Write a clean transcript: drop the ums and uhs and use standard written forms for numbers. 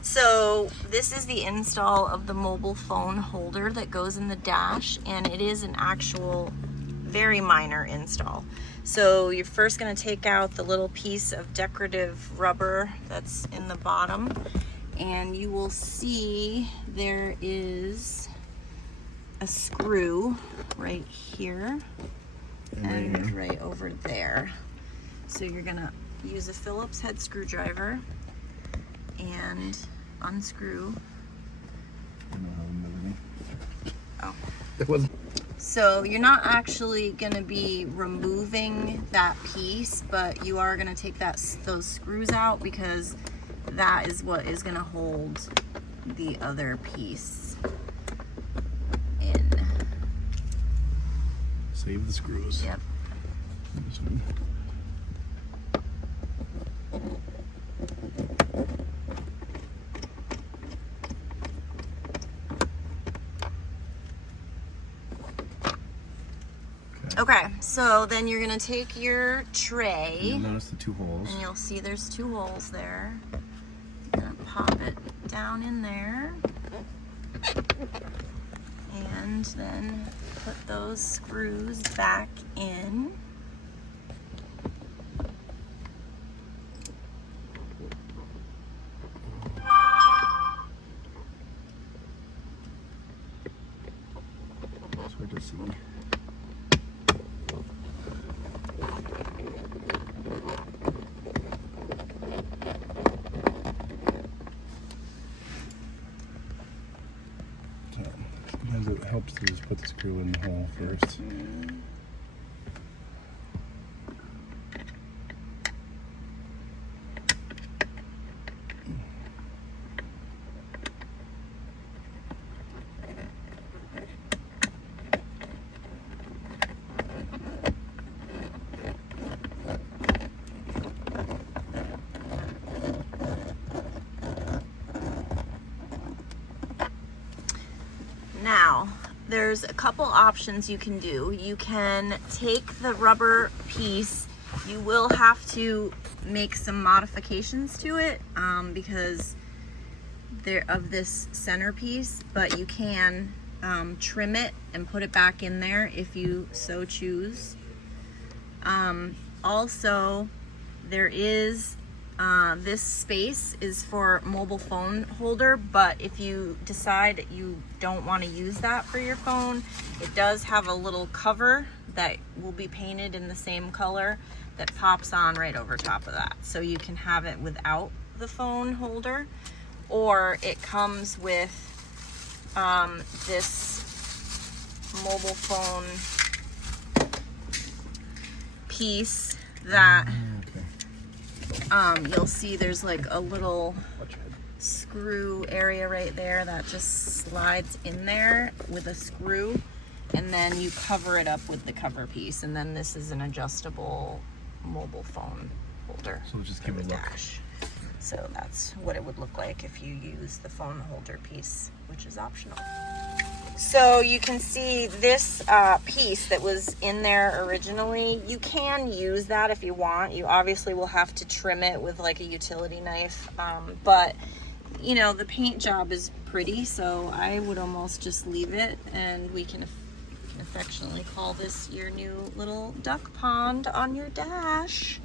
So this is the install of the mobile phone holder that goes in the dash, and it is an actual very minor install. So you're first going to take out the little piece of decorative rubber that's in the bottom, and you will see there is a screw right here and right over there. So you're going to use a Phillips head screwdriver and unscrew. Oh. So you're not actually going to be removing that piece, but you are going to take those screws out, because that is what is going to hold the other piece in. Save the screws. Yep. This one. Okay, so then you're gonna take your tray. You'll notice the two holes. And you'll see there's two holes there. You're gonna pop it down in there. And then put those screws back in. It's hard to see. Sometimes it helps to just put the screw in the hole first. Now, there's a couple options you can do. You can take the rubber piece. You will have to make some modifications to it because of this centerpiece, but you can trim it and put it back in there if you so choose. Also, there is this space is for mobile phone holder, but if you decide that you don't want to use that for your phone, it does have a little cover that will be painted in the same color that pops on right over top of that. So you can have it without the phone holder, or it comes with this mobile phone piece that you'll see there's like a little screw area right there that just slides in there with a screw, and then you cover it up with the cover piece, and then this is an adjustable mobile phone holder. So just give it a look. Dash. So that's what it would look like if you use the phone holder piece, which is optional. So you can see this piece that was in there originally. You can use that if you want. You obviously will have to trim it with like a utility knife, but you know, the paint job is pretty, so I would almost just leave it, and we can affectionately call this your new little duck pond on your dash.